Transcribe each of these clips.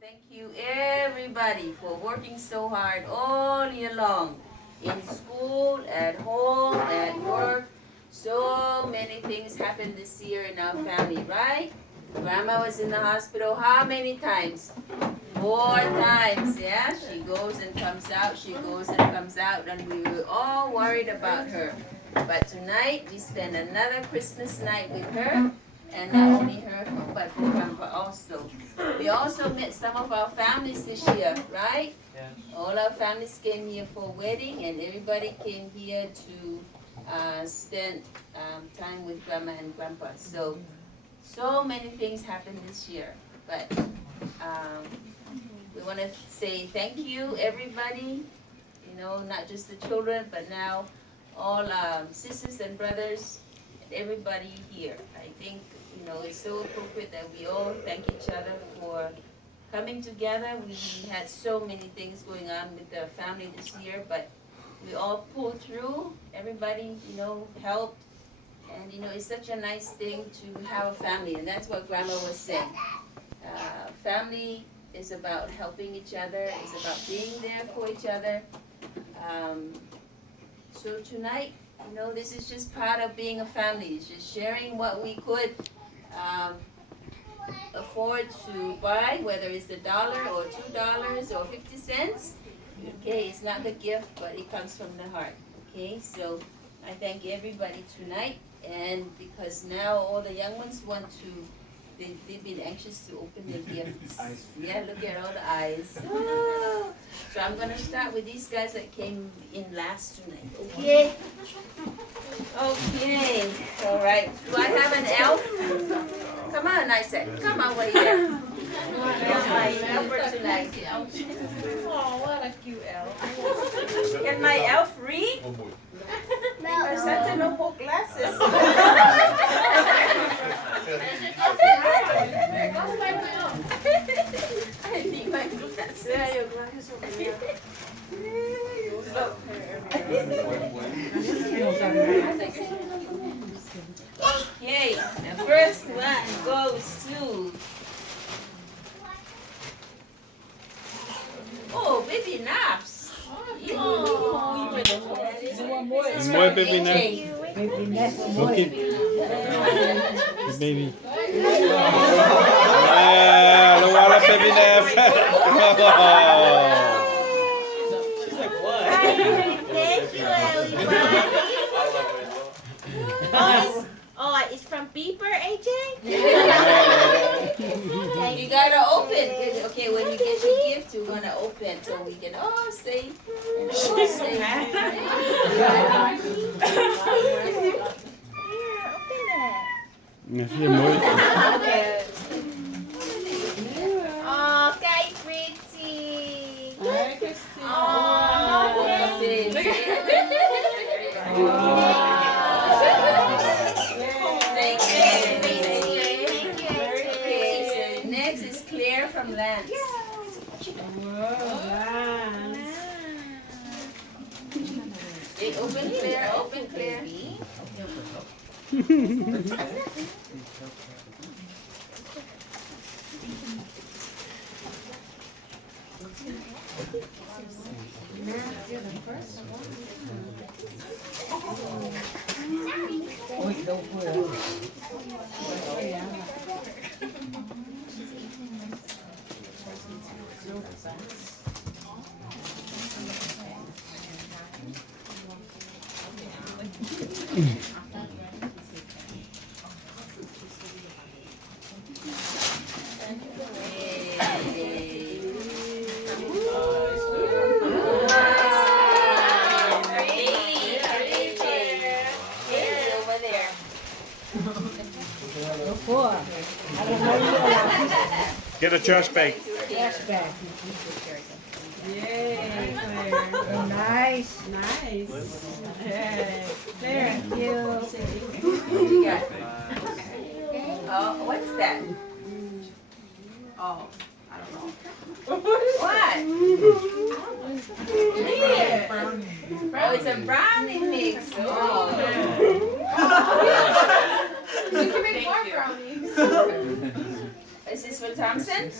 Thank you everybody for working so hard all year long. In school, at home, at work. So many things happened this year in our family, right? Grandma was in the hospital how many times? 4 times, yeah? She goes and comes out, she goes and comes out, and we were all worried about her. But tonight, we spend another Christmas night with her, and not only her, but for Grandpa also. We also met some of our families this year, right? Yes. All our families came here for a wedding, and everybody came here to spend time with Grandma and Grandpa. So many things happened this year, but we want to say thank you, everybody. You know, not just the children, but now all sisters and brothers, and everybody here. I think, you know, it's so appropriate that we all thank each other for coming together. We had so many things going on with the family this year, but we all pulled through. Everybody, you know, helped. And, you know, it's such a nice thing to have a family, and that's what Grandma was saying. Family is about helping each other, it's about being there for each other. So tonight, you know, this is just part of being a family. It's just sharing what we could afford to buy, whether it's $1 or $2 or 50 cents. Okay, it's not the gift, but it comes from the heart. Okay, so I thank everybody tonight, and because now all the young ones want to, they've been anxious to open their gifts. Yeah, look at all the eyes. Oh. So I'm gonna start with these guys that came in last tonight. Okay. Okay. All right. Do I have an elf? Come on, I said. Come on, wait there. Here's my helper tonight. Oh, what a cute elf. Can my elf read? Because Santa no more glasses. I need my glasses. Yeah, your glasses over there. Okay, the first one goes to. Oh, baby naps. Mooi baby nap. Okay. Baby. Yeah, look at baby nap. She's like, what? Thank you, Oh, it's from Beeper, AJ? You gotta open. Okay, when you get your gift, you're gonna open so we can all say. And all say. Here, open it. Ja, zie je mooi. Oh, kijk, Fritzy. Oh, Thank you. Okay, so next is Claire from Lance. Hey, open Claire, open Claire. Get a trash bag. Yay, Claire. Oh, nice. Nice. Hey, Claire. Thank you. What you got? Oh, what's that? Oh, I don't know. What? Yeah. Oh, it's a brownie mix. Oh. You can make more brownies. Is this for Thompson?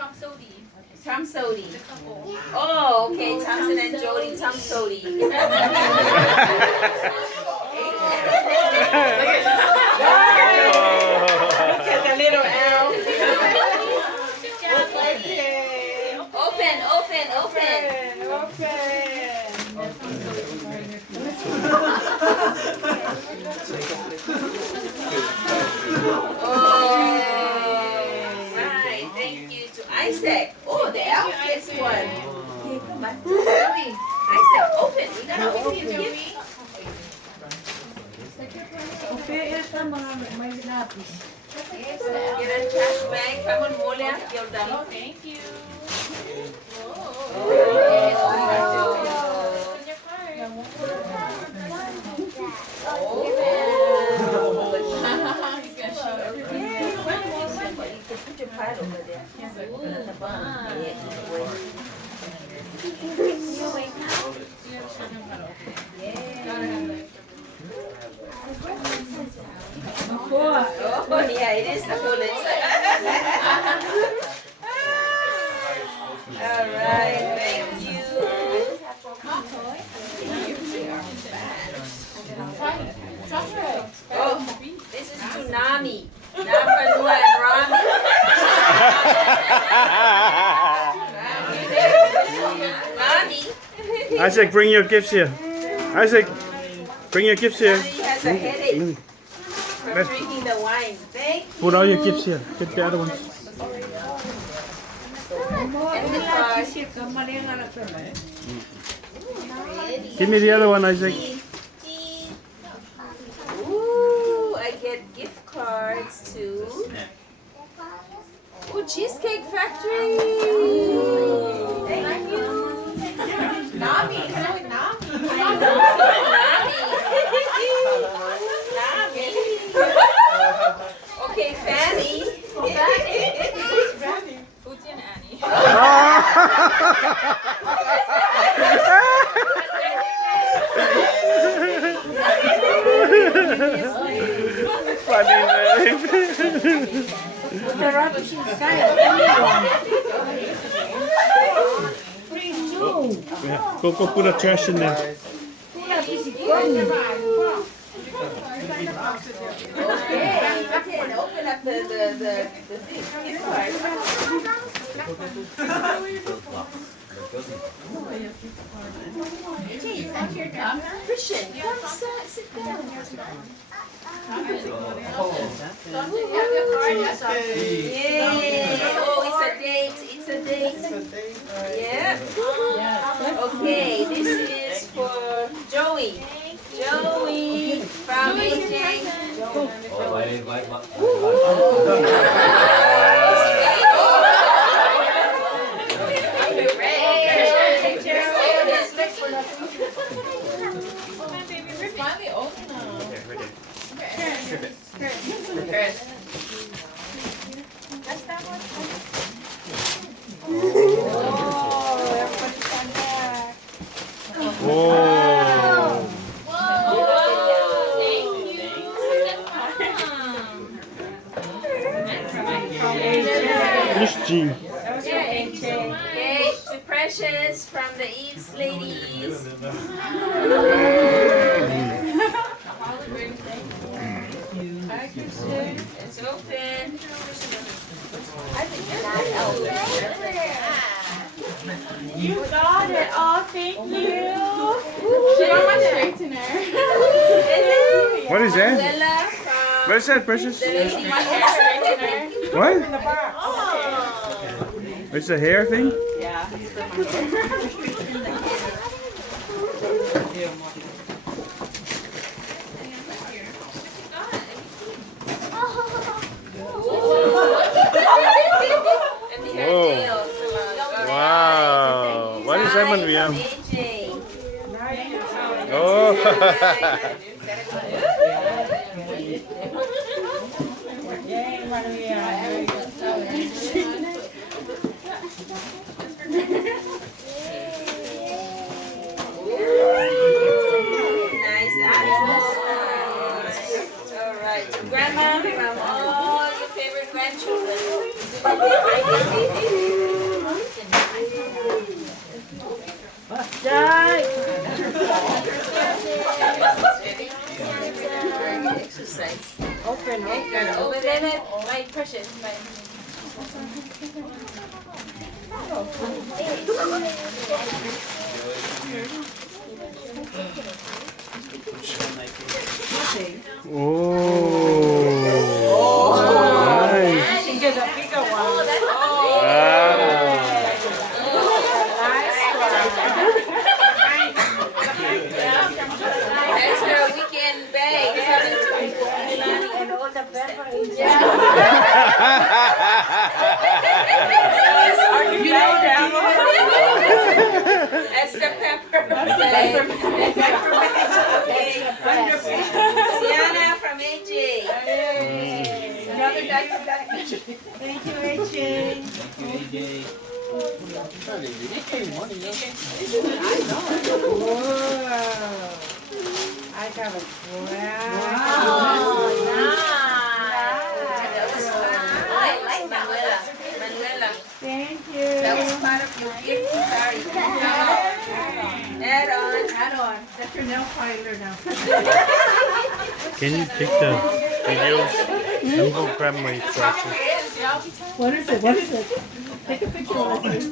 Tom Sodi. Oh, okay. Thompson and Jody. Tom Sodi. Look at the little L. Okay. Open. Oh, right. Thank you to Isaac. Oh, the elf gets one. Okay, come on. Isaac, open. We gotta open the gift. Get a trash bag. Come on, Molia. You're done. Thank you. Put your pad over there. At the bottom. Oh, yeah, it is the full inside. All right, thank you. Oh, this is Tsunami. Napanua and Rami. Rami. Isaac, bring your gifts here. Isaac, bring your gifts here. Rami has a headache from drinking the wine. Thank you. Put all your gifts here. Get the other ones. And the card. Give me the other one, Isaac. Ooh, I get gift cards to Cheesecake Factory. Thank you. Nami. Nami. Nami. Okay, Fanny. Uti and Annie. Funny name. Yeah, go put a trash in there. Okay, you can open up the thing. Gift card. Christian, come sit down. Yay! Oh, it's a date. It's a date. Yeah. Okay, this is for Joey. Joey from AJ. Whoa. Miss G. Okay, to Precious from the Eves ladies. It's open. I think You got it. Oh, thank you. She got my straightener. What is that? Stella What is that, Precious? from the lady. What? Oh. It's a hair thing? Yeah. And the hair Whoa. nails. Wow. What is that one, Liam? AJ. Oh. Nice apples. All right. To Grandma from all your favorite grandchildren. Oh, nice. She get a bigger one. That's her weekend bag. And all the beverages. You know that. That's the pepper bag. Sienna from AJ. Another diaper bag. Thank you, AJ. I got a I like Manuela. Thank you. That was part of your gift. Sorry. Add on. That's your nail filer now. Can you take the videos and go grab my glasses? What is it? What is it? Take a picture of it.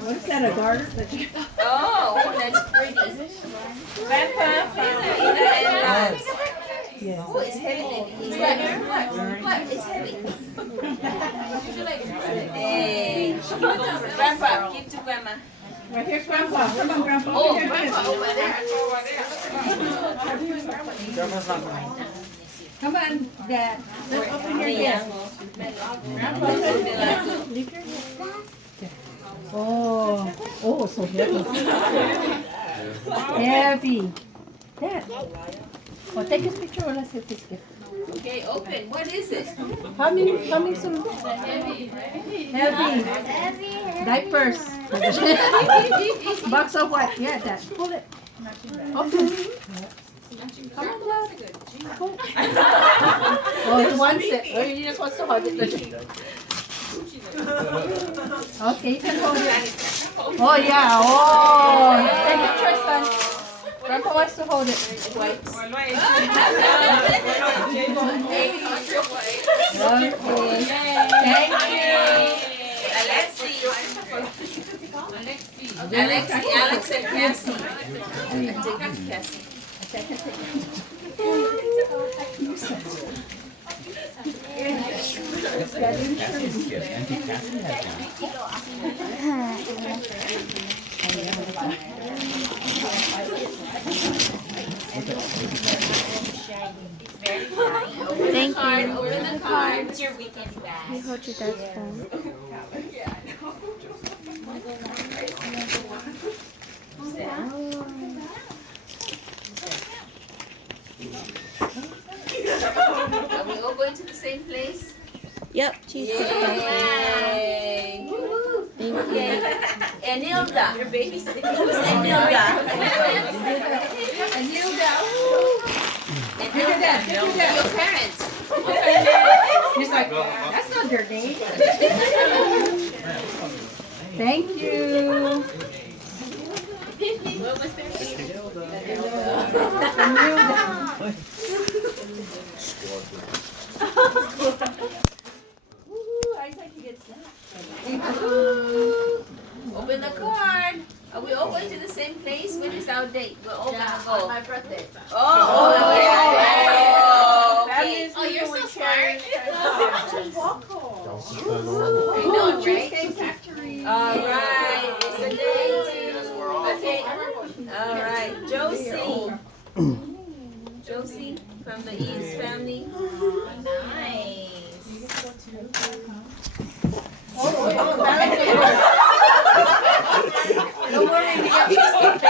What is that, a garter? Oh, that's pretty. Grandpa from Ida and Yes. oh, it's heavy. It's heavy. What? It's heavy. Hey. Grandpa, give to Grandma. Right here's Grandpa. Come on, Grandpa. Oh, Grandpa over there. Come on, Dad. Let's open your gift. Grandpa, leave your gift. Oh, so heavy. Heavy. Dad. Oh, take his picture when I say this gift. Okay, open. What is it? Coming soon. Heavy. Diapers. Box of what? Yeah, Dad. Pull it. Open. Come on, Dad. Pull. Oh, he wants it. Oh, he just wants to hold it. Okay, you can hold it. Oh, yeah. Oh, take your choice, son. Grandpa wants to hold it. Wipes. Okay. Thank you. Alex and Cassie. Cassie. Thank you. Open the card. You hold your dad's phone. Are we all going to the same place? Yep, cheese. Yay! Woo-hoo. Thank you. Okay. Enilda. Your baby's who's Enilda? Anilda. Enilda. Your parents. He's like, that's not their name. Thank you. What was their name? Open the card. Are we all going to the same place? When is our date? We're all gonna go. My birthday. Oh, yeah. Okay. Oh, you're so smart. I know, right? All right. It's a day to. Okay. All right. Josie. Josie from the Eaves family. Nice. Don't worry, we got cheesecake.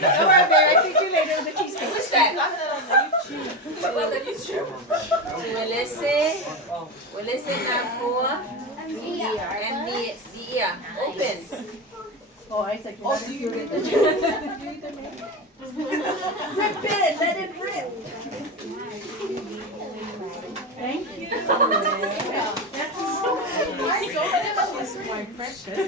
Don't worry, Bear. I think you later with the cheesecake. What's that? Willis Nafua and the ear. Open. Oh, I said, oh, do you read the Rip it, let it rip. Thank you. That's so nice. This is my precious.